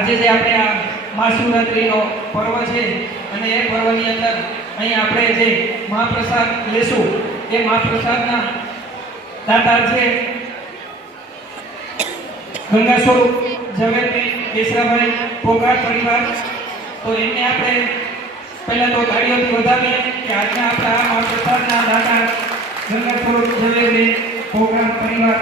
આજે જે આપણે આ મહાશિવરાત્રિનો પર્વ છે અને એ પર્વની અંદર અહીં આપણે જે મહાપ્રસાદ લેશું, એ મહાપ્રસાદના દાતા છે ગંગા સ્વરૂપ ઝવેરભાઈ કેસરાભાઈ પોકાર પરિવાર. તો એમને આપણે પહેલાં તો ગાડીઓથી વધારીએ કે આજના આપણા મહાપ્રસાદના દાતા ગંગા સ્વરૂપ ઝવેરભાઈ પોકાર પરિવાર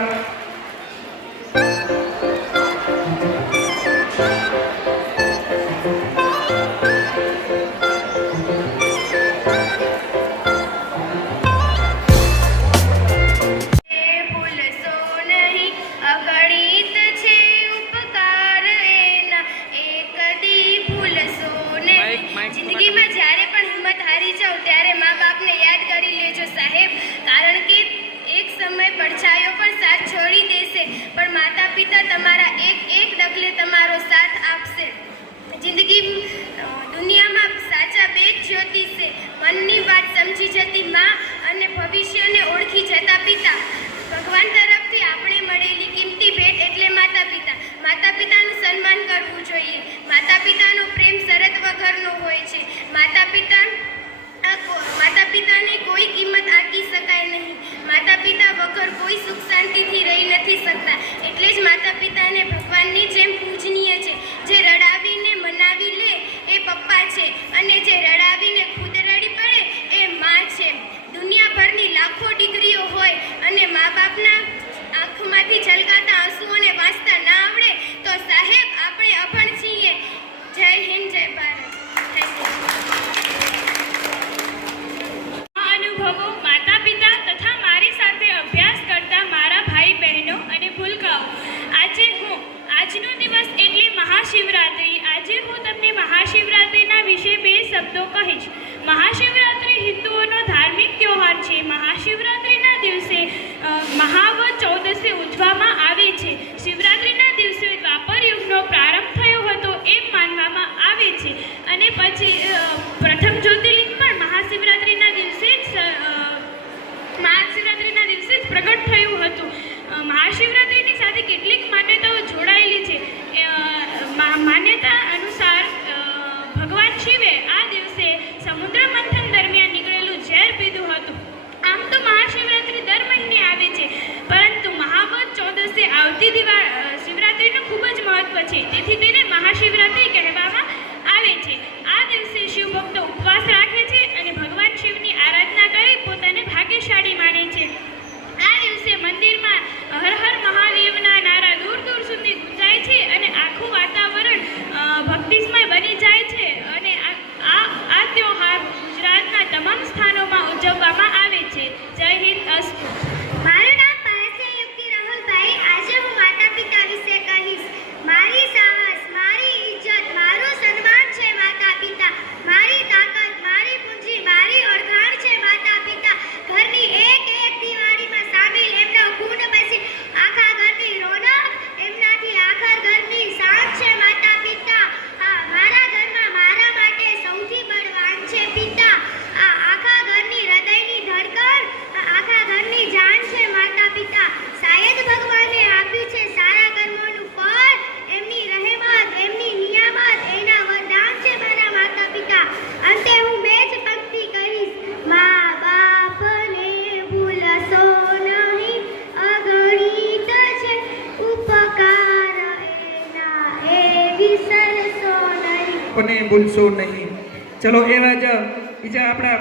કેટલીક માન્યતાઓ જોડાયેલી છે. માન્યતા અનુસાર ભગવાન શિવે આ દિવસે સમુદ્ર મંથન દરમિયાન નીકળેલું ઝેર પીધું હતું. આમ તો મહાશિવરાત્રિ દર મહિને આવે છે, પરંતુ મહાવત ચૌદસે આવતી દિવાળ શિવરાત્રિનું ખૂબ જ મહત્ત્વ છે. તેથી તેને બાપને ભૂલશો નહીં. ચલો એવા જ બીજા આપણા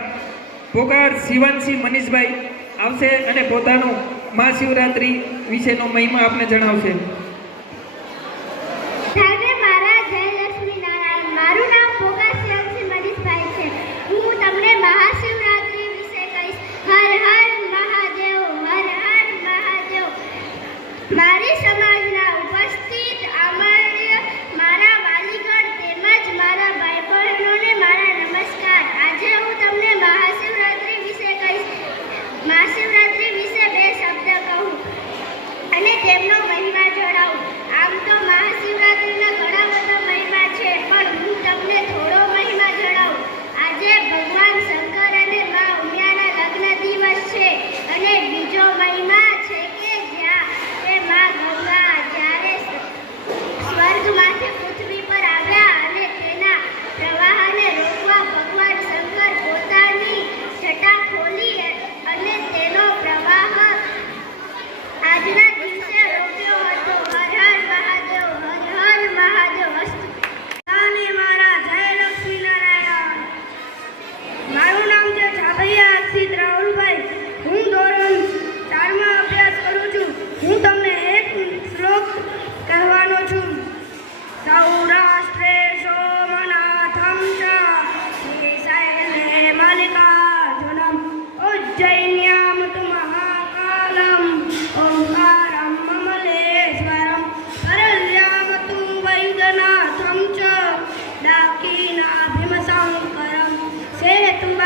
ભોગાર શિવાનસિંહ મનીષભાઈ આવશે અને પોતાનું મહાશિવરાત્રિ વિશેનો મહિમા આપને જણાવશે. મારી સમાજ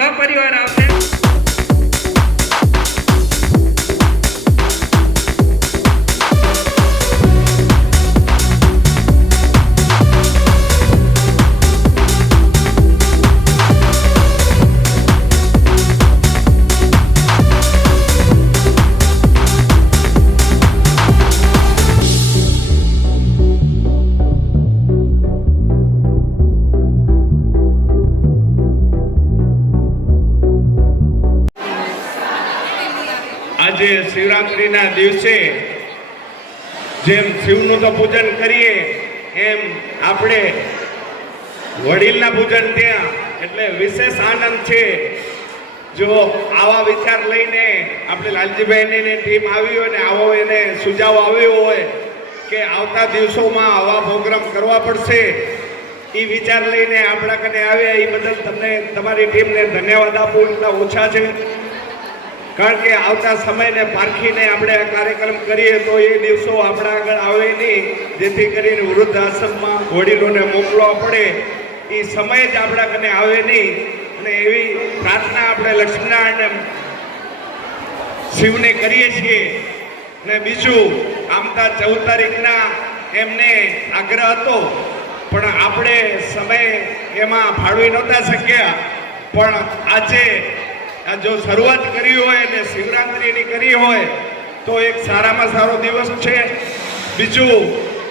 એ સહપરિવાર આજે શિવરાત્રિના દિવસે જેમ શિવનું તો પૂજન કરીએ, એમ આપણે વડીલના પૂજન ત્યાં. એટલે વિશેષ આનંદ છે. જો આવા વિચાર લઈને આપણે લાલજીભાઈની ટીમ આવી હોય ને આવો એને સુઝાવ આવ્યો હોય કે આવતા દિવસોમાં આવા પ્રોગ્રામ કરવા પડશે એ વિચાર લઈને આપણા કને આવ્યા એ બદલ તમને, તમારી ટીમને ધન્યવાદ આપું. એટલા ઓછા છે. કારણ કે આવતા સમયને પારખીને આપણે આ કાર્યક્રમ કરીએ તો એ દિવસો આપણા આગળ આવે નહીં. જેથી કરીને વૃદ્ધ આશ્રમમાં વડીલોને મોકલવા પડે. એ સમય જ આપણા કને આવે નહીં. અને એવી પ્રાર્થના આપણે લક્ષ્મીનારાયણ શિવને કરીએ છીએ. ને બીજું આમતા ચૌદ તારીખના એમને આગ્રહ હતો. પણ આપણે સમય એમાં ફાળવી નહોતા શક્યા. પણ આજે જો શરૂઆત કરી હોય અને શિવરાત્રિની કરી હોય, તો એક સારામાં સારો દિવસ છે. બીજું,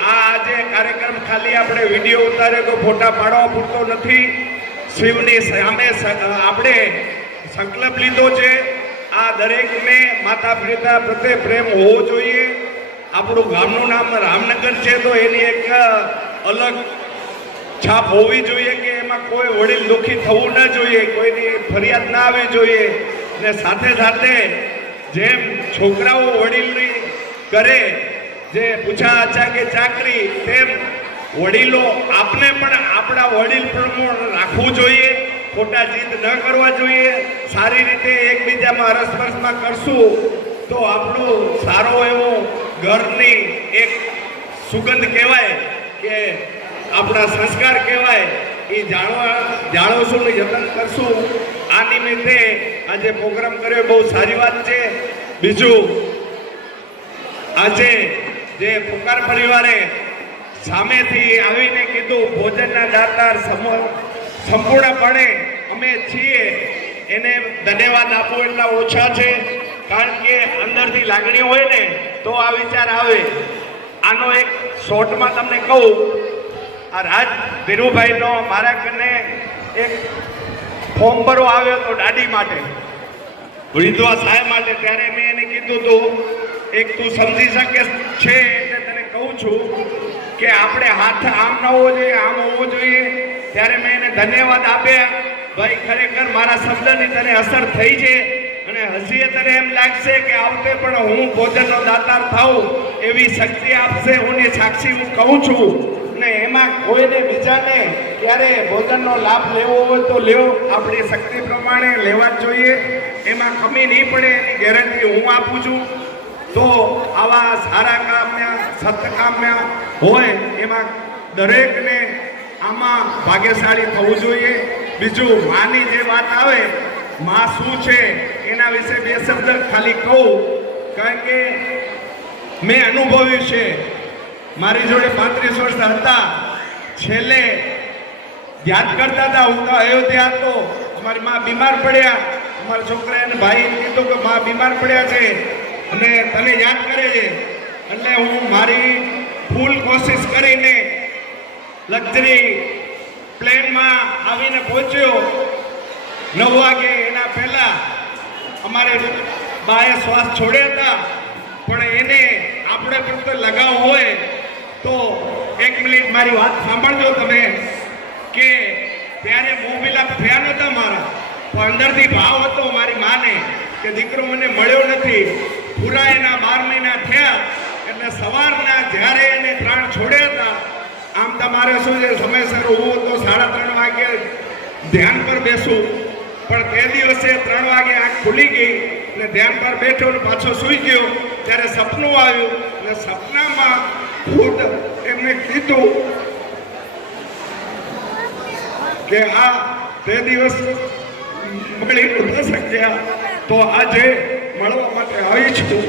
આ આજે કાર્યક્રમ ખાલી આપણે વીડિયો ઉતારે તો ફોટા પાડવા પૂરતો નથી. શિવની સામે આપણે સંકલ્પ લીધો છે, આ દરેકને માતા પિતા પ્રત્યે પ્રેમ હોવો જોઈએ. આપણું ગામનું નામ રામનગર છે, તો એની એક અલગ છાપ હોવી જોઈએ કોઈ વડીલ દુઃખી થવું ન જોઈએ, કોઈની ફરિયાદ ના આવવી જોઈએ. ને સાથે સાથે જેમ છોકરાઓ વડીલની કરે જે પૂછા આચા કે ચાકરી, તેમ વડીલો આપને પણ આપણા વડીલ પ્રમાણ રાખવું જોઈએ. ખોટા જીદ ન કરવા જોઈએ. સારી રીતે એકબીજામાં અરસપરસમાં કરશું તો આપણું સારો એવો ઘરની એક સુગંધ કહેવાય કે આપણા સંસ્કાર કહેવાય. એ જાણવા જાણવશું ને જતન કરશું. આ નિમિત્તે આજે પ્રોગ્રામ કર્યો, બહુ સારી વાત છે. બીજું, આજે જે પુકાર પરિવારે સામેથી આવીને કીધું, ભોજનના દાતાર સંપૂર્ણપણે અમે છીએ. એને ધન્યવાદ આપો, એટલા ઓછા છે. કારણ કે અંદરથી લાગણી હોય ને, તો આ વિચાર આવે. આનો એક શોર્ટમાં તમને કહું. આ રાજ ધીરુભાઈનો મારા ઘરને એક ફોર્મ ભરો આવ્યો હતો દાડી માટે. વિધવા સાહેબ માટે ત્યારે મેં એને કીધું હતું એક તું સમજી શકે છે એટલે તને કહું છું કે આપણે હાથ આમ ન હોવો જોઈએ, આમ હોવો જોઈએ. ત્યારે મેં એને ધન્યવાદ આપ્યા, ભાઈ, ખરેખર મારા શબ્દની તને અસર થઈ છે અને હસીએ તને એમ લાગશે કે આવતે પણ હું ભોજનનો દાતાર થાઉં એવી શક્તિ આપશે હું સાક્ષી હું કહું છું. ને એમાં કોઈને બીજાને ક્યારે ભોજનનો લાભ લેવો હોય તો લેવો. આપણી શક્તિ પ્રમાણે લેવા જ જોઈએ. એમાં કમી નહીં પડે, એની ગેરંટી હું આપું છું. તો આવા સારા કામ્યા સત્કામ્યા હોય, એમાં દરેકને આમાં ભાગ્યશાળી થવું જોઈએ. બીજું, માની જે વાત આવે, માં શું છે, એના વિશે બે શબ્દ ખાલી કહું. કારણ કે મેં અનુભવ્યું છે. મારી જોડે પાંત્રીસ વર્ષ હતા. છેલ્લે યાદ કરતા હતા, હું તો અયોધ્યા હતો. અમારી માં બીમાર પડ્યા. અમારા છોકરા અને ભાઈ કીધું કે માં બીમાર પડ્યા છે. અને તને યાદ કરે છે. એટલે હું મારી ફૂલ કોશિશ કરીને લક્ઝરી પ્લેનમાં આવીને પહોંચ્યો. નવ વાગે એના પહેલાં અમારે બાએ શ્વાસ છોડ્યા હતા. પણ એને આપણે પ્રત્યે લગાવ હોય તો એક મિનિટ મારી વાત સાંભળજો તમે કે ત્યારે મોં મિલાપ થયા નહોતા મારા, પણ અંદરથી ભાવ હતો મારી માને કે દીકરો મને મળ્યો નથી. પૂરા એના બાર મહિના થયા, એટલે સવારના જ્યારે એને પ્રાણ છોડ્યા હતા, આમ તમારે શું છે, સમયસર હું તો સાડા ત્રણ વાગે ધ્યાન પર બેસું. પણ તે દિવસે ત્રણ વાગે આંખ ખુલી ગઈ એટલે ધ્યાન પર બેઠો પાછો સૂઈ ગયો. ત્યારે સપનું આવ્યું અને સપનામાં ખુદ એમને કીધું કે આ તે દિવસ મળી ન શક્યા, તો આજે મળવા માટે આવી છું.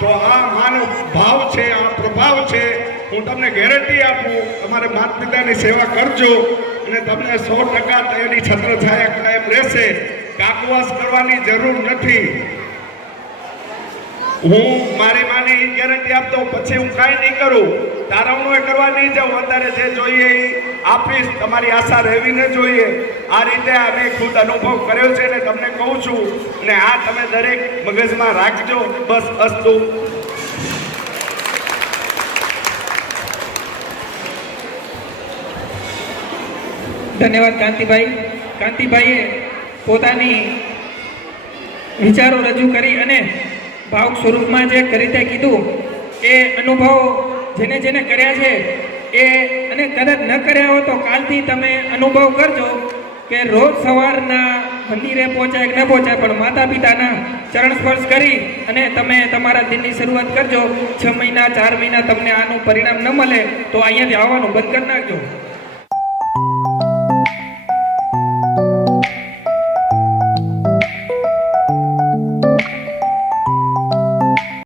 તો આ માનો ભાવ છે, આ પ્રભાવ છે. હું તમને ગેરંટી આપું તમારે માતા પિતાની સેવા કરજો અને તમને સો ટકા તેની છત્ર છાયા કાયમ રહેશે. કાકવાસ કરવાની જરૂર નથી. હું મારી માની ગેરંટી આપતો, પછી હું કાંઈ નહીં કરું. તારવણું એ કરવા નહીં જાઉં. અત્યારે જે જોઈએ એ આપીશ. તમારી આશા રહેવી ન જોઈએ. આ રીતે આ મેં ખુદ અનુભવ કર્યો છે ને તમને કહું છું. ને આ તમે દરેક મગજમાં રાખજો. બસ, અસ્તુ. ધન્યવાદ કાંતિભાઈ. કાંતિભાઈએ પોતાની વિચારો રજૂ કરી અને ભાવુક સ્વરૂપમાં જે કરીતે કીધું, એ અનુભવ જેને જેને કર્યા છે, એ અને કદાચ ન કર્યા હોય તો કાલથી તમે અનુભવ કરજો કે રોજ સવારના મંદિરે પહોંચાય કે ન પહોંચાય, પણ માતા પિતાના ચરણ સ્પર્શ કરી અને તમે તમારા દિનની શરૂઆત કરજો. છ મહિના, ચાર મહિના તમને આનું પરિણામ ન મળે તો અહીંયાથી આવવાનું બંધ કરી નાખજો.